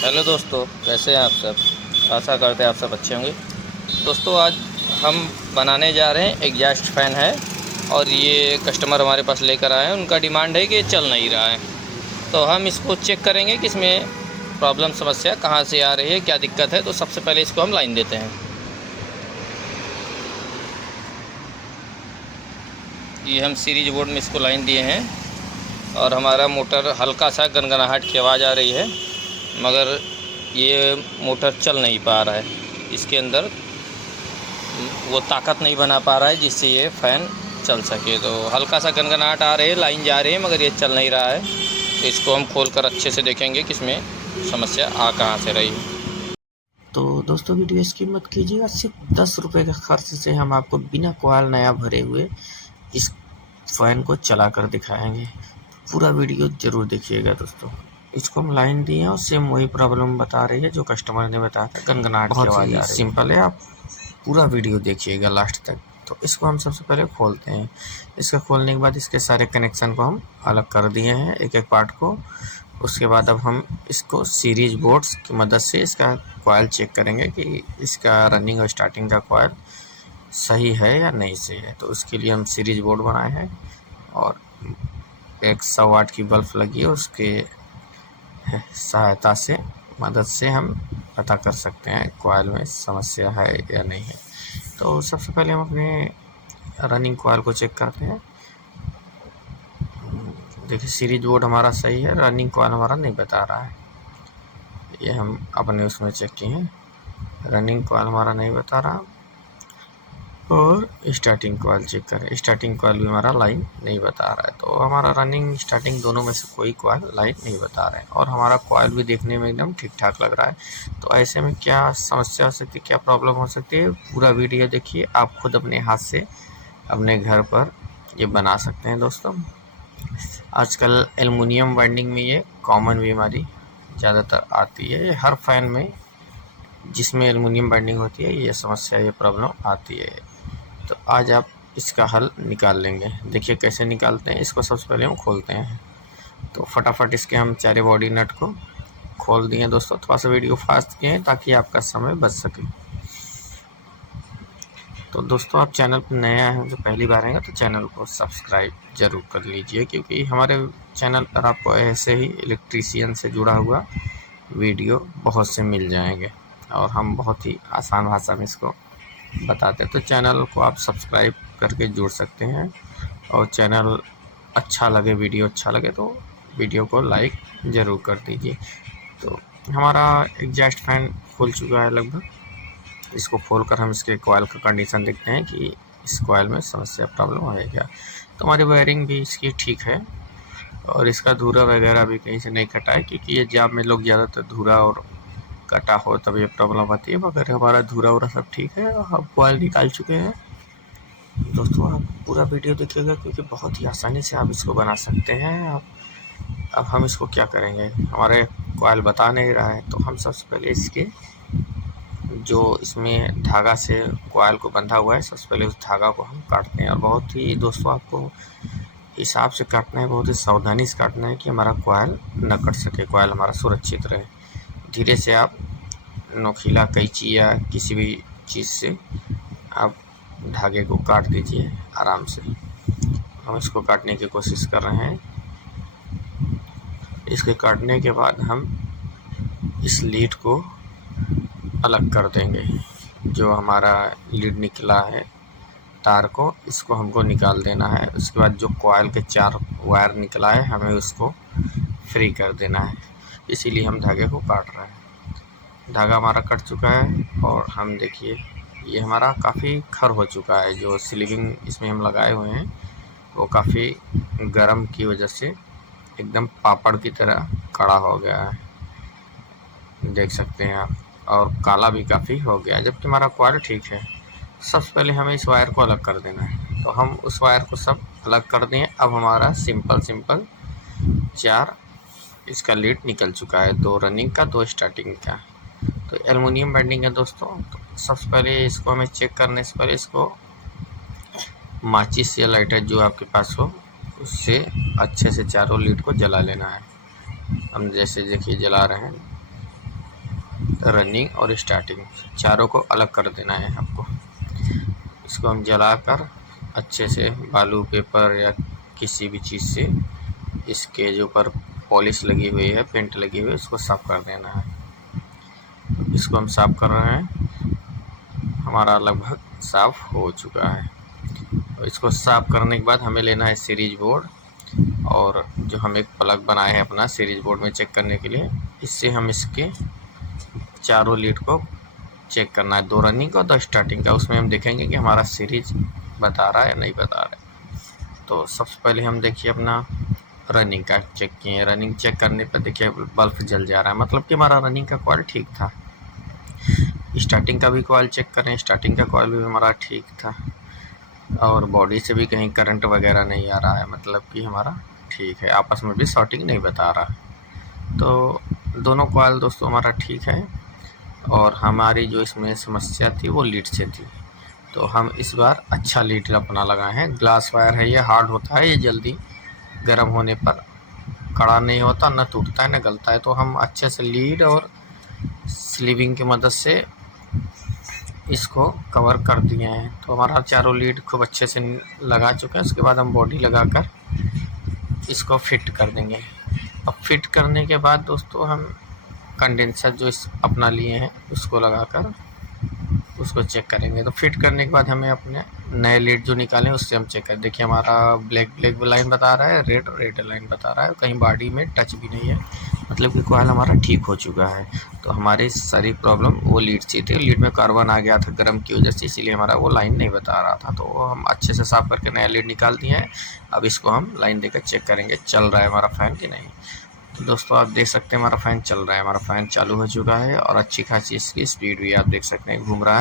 Hello दोस्तों, कैसे हैं आप सब। आशा करते हैं आप सब अच्छे होंगे। दोस्तों, आज हम बनाने जा रहे हैं एग्जॉस्ट फ़ैन है और ये कस्टमर हमारे पास लेकर आए हैं। उनका डिमांड है कि ये चल नहीं रहा है, तो हम इसको चेक करेंगे कि इसमें प्रॉब्लम समस्या कहाँ से आ रही है, क्या दिक्कत है। तो सबसे पहले इसको हम लाइन देते हैं। ये हम सीरीज बोर्ड में इसको लाइन दिए हैं और हमारा मोटर हल्का सा गनगनाहट की आवाज़ आ रही है, मगर ये मोटर चल नहीं पा रहा है। इसके अंदर वो ताकत नहीं बना पा रहा है जिससे ये फ़ैन चल सके। तो हल्का सा गनगनाहट आ रही है, लाइन जा रही है, मगर ये चल नहीं रहा है। तो इसको हम खोल कर अच्छे से देखेंगे कि इसमें समस्या आ कहाँ से रही है। तो दोस्तों, वीडियो स्किप मत कीजिएगा। सिर्फ 10 रुपये के खर्च से हम आपको बिना कॉइल नया भरे हुए इस फ़ैन को चला कर दिखाएंगे। पूरा वीडियो ज़रूर देखिएगा दोस्तों। इसको हम लाइन दिए हैं और सेम वही प्रॉब्लम बता रही है जो कस्टमर ने बताया था, गनगनाहट की आवाज़ आ रही है। सिंपल है, आप पूरा वीडियो देखिएगा लास्ट तक। तो इसको हम सबसे पहले खोलते हैं। इसका खोलने के बाद इसके सारे कनेक्शन को हम अलग कर दिए हैं, एक एक पार्ट को। उसके बाद अब हम इसको सीरीज बोर्ड्स की मदद से इसका कॉइल चेक करेंगे कि इसका रनिंग और स्टार्टिंग का कॉइल सही है या नहीं सही है। तो उसके लिए हम सीरीज बोर्ड बनाए हैं और एक 100 वाट की बल्ब लगी है, उसके सहायता से मदद से हम पता कर सकते हैं कॉइल में समस्या है या नहीं है। तो सबसे पहले हम अपने रनिंग कॉइल को चेक करते हैं। देखिए, सीरीज बोर्ड हमारा सही है, रनिंग कॉइल हमारा नहीं बता रहा है। ये हम अपने उसमें चेक किए हैं, रनिंग कॉइल हमारा नहीं बता रहा। और स्टार्टिंग कॉइल चेक करें, स्टार्टिंग कॉइल भी हमारा लाइन नहीं बता रहा है। तो हमारा रनिंग स्टार्टिंग दोनों में से कोई कॉइल लाइन नहीं बता रहे हैं और हमारा कॉइल भी देखने में एकदम ठीक ठाक लग रहा है। तो ऐसे में क्या समस्या हो सकती है, क्या प्रॉब्लम हो सकती है, पूरा वीडियो देखिए। आप खुद अपने हाथ से अपने घर पर ये बना सकते हैं दोस्तों। आजकल एल्युमिनियम वाइंडिंग में ये कॉमन बीमारी ज़्यादातर आती है। ये हर फैन में जिसमें एल्युमिनियम बाइंडिंग होती है ये समस्या, ये प्रॉब्लम आती है। तो आज आप इसका हल निकाल लेंगे। देखिए कैसे निकालते हैं। इसको सबसे पहले हम खोलते हैं। तो फटाफट इसके हम चारे बॉडी नट को खोल दिए दोस्तों। थोड़ा सा वीडियो फास्ट किए हैं ताकि आपका समय बच सके। तो दोस्तों, आप चैनल पर नए आए हैं, जो पहली बार आएंगे तो चैनल को सब्सक्राइब ज़रूर कर लीजिए, क्योंकि हमारे चैनल पर आपको ऐसे ही इलेक्ट्रीशियन से जुड़ा हुआ वीडियो बहुत से मिल जाएंगे और हम बहुत ही आसान भाषा में इसको बताते हैं। तो चैनल को आप सब्सक्राइब करके जुड़ सकते हैं और चैनल अच्छा लगे, वीडियो अच्छा लगे तो वीडियो को लाइक ज़रूर कर दीजिए। तो हमारा एग्जॉस्ट फैन खुल चुका है लगभग। इसको खोलकर हम इसके कॉइल का कंडीशन देखते हैं कि इस कॉइल में समस्या प्रॉब्लम है क्या। तो हमारी वायरिंग भी इसकी ठीक है और इसका धुरा वगैरह भी कहीं से नहीं कटा है, क्योंकि ये जाम में लोग ज़्यादातर धुरा और कटा हो तब ये प्रॉब्लम आती है। मगर हमारा धुरा वुरा सब ठीक है और हम कॉइल निकाल चुके हैं। दोस्तों, आप पूरा वीडियो देखिएगा, क्योंकि बहुत ही आसानी से आप इसको बना सकते हैं। अब हम इसको क्या करेंगे, हमारे कॉइल बता नहीं रहा है, तो हम सबसे पहले इसके जो इसमें धागा से कॉइल को बंधा हुआ है, सबसे पहले उस धागा को हम काटते हैं। और बहुत ही दोस्तों, आपको हिसाब से काटना है, बहुत ही सावधानी से काटना है कि हमारा कॉइल न कट सके, कॉइल हमारा सुरक्षित रहे। धीरे से आप नोकीला कैंची या किसी भी चीज़ से आप धागे को काट दीजिए आराम से। हम इसको काटने की कोशिश कर रहे हैं। इसके काटने के बाद हम इस लीड को अलग कर देंगे। जो हमारा लीड निकला है तार को, इसको हमको निकाल देना है। उसके बाद जो कॉइल के 4 वायर निकला है, हमें उसको फ्री कर देना है। इसीलिए हम धागे को काट रहे हैं। धागा हमारा कट चुका है और हम देखिए ये हमारा काफ़ी खर हो चुका है। जो स्लीविंग इसमें हम लगाए हुए हैं वो काफ़ी गर्म की वजह से एकदम पापड़ की तरह कड़ा हो गया है, देख सकते हैं आप। और काला भी काफ़ी हो गया है, जबकि हमारा कॉइल ठीक है। सबसे पहले हमें इस वायर को अलग कर देना है। तो हम उस वायर को सब अलग कर दें। अब हमारा सिंपल 4 इसका लीड निकल चुका है, 2 रनिंग का, 2 स्टार्टिंग का। तो एल्युमिनियम बाइंडिंग है दोस्तों। तो सबसे पहले इसको हमें चेक करने से पहले इसको माचिस या लाइटर जो आपके पास हो उससे अच्छे से चारों लीड को जला लेना है। हम जैसे देखिए जला रहे हैं। रनिंग और स्टार्टिंग चारों को अलग कर देना है आपको। इसको हम जलाकर अच्छे से बालू पेपर या किसी भी चीज़ से इसके जो ऊपर पॉलिश लगी हुई है, पेंट लगी हुई है, इसको साफ़ कर देना है। इसको हम साफ़ कर रहे हैं, हमारा लगभग साफ़ हो चुका है। और इसको साफ़ करने के बाद हमें लेना है सीरीज बोर्ड, और जो हम एक प्लग बनाए हैं अपना सीरीज बोर्ड में चेक करने के लिए, इससे हम इसके चारों लीड को चेक करना है, 2 रनिंग का 2 स्टार्टिंग का। उसमें हम देखेंगे कि हमारा सीरीज बता रहा है या नहीं बता रहा है। तो सबसे पहले हम देखिए अपना रनिंग का चेक किए। रनिंग चेक करने पर देखिए बल्ब जल जा रहा है, मतलब कि हमारा रनिंग का कॉइल ठीक था। स्टार्टिंग का भी कॉइल चेक करें, स्टार्टिंग का कॉइल भी हमारा ठीक था, और बॉडी से भी कहीं करंट वगैरह नहीं आ रहा है, मतलब कि हमारा ठीक है, आपस में भी शॉर्टिंग नहीं बता रहा। तो दोनों कॉइल दोस्तों हमारा ठीक है, और हमारी जो इसमें समस्या थी वो लीड से थी। तो हम इस बार अच्छा लीड अपना लगाए हैं। ग्लास वायर है, ये हार्ड होता है, ये जल्दी गर्म होने पर कड़ा नहीं होता, न टूटता है न गलता है। तो हम अच्छे से लीड और स्लीविंग की मदद से इसको कवर कर दिए हैं। तो हमारा चारों लीड खूब अच्छे से लगा चुके हैं। उसके बाद हम बॉडी लगाकर इसको फिट कर देंगे। अब फिट करने के बाद दोस्तों हम कंडेंसर जो इस अपना लिए हैं उसको लगाकर उसको चेक करेंगे। तो फिट करने के बाद हमें अपने नए लीड जो निकालें उससे हम चेक करें। देखिए हमारा ब्लैक लाइन बता रहा है, रेड लाइन बता रहा है, कहीं बॉडी में टच भी नहीं है, मतलब कि कॉइल हमारा ठीक हो चुका है। तो हमारी सारी प्रॉब्लम वो लीड से थी, लीड में कार्बन आ गया था गर्म की वजह से, इसीलिए हमारा वो लाइन नहीं बता रहा था। तो हम अच्छे से साफ़ करके नया लीड निकाल दिए हैं। अब इसको हम लाइन देकर चेक करेंगे चल रहा है हमारा फ़ैन कि नहीं। तो दोस्तों आप देख सकते हैं हमारा फ़ैन चल रहा है, हमारा फ़ैन चालू हो चुका है, और अच्छी खासी इसकी स्पीड भी आप देख सकते हैं घूम रहा है।